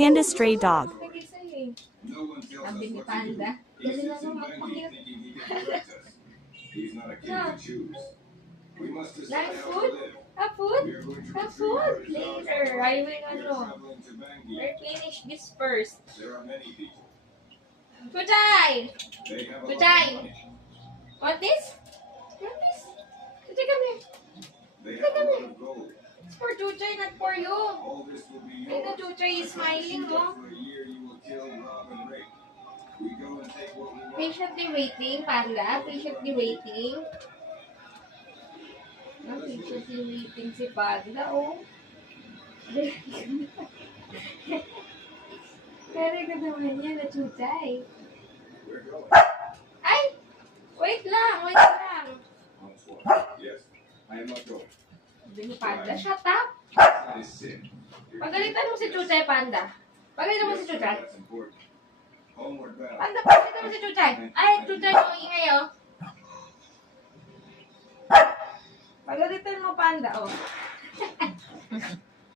Panda stray dog. Sabi ni Panda. Dali na nung magpakit. Like food? Have food? Have food? Later. I will We're finish this first. Chuchay! Chuchay! Want this? Want this? Chuchay, come here. Chuchay, come here. It's for Chuchay, not for you. I know Chuchay is smiling, no? Patiently waiting, Panda. Patiently waiting. Patiently waiting si Panda, oh. Kaya ka naman yan na Chuchay. Ay! Wait lang, wait lang. Sabi ni Panda, shut up. Pagalitan mo si Chuchay, Panda. Pagalitan mo si Chuchay. Panda, pagalitan mo si Chuchay. Ay, Chuchay, yung ingay, oh. Pagalitan mo, Panda, oh.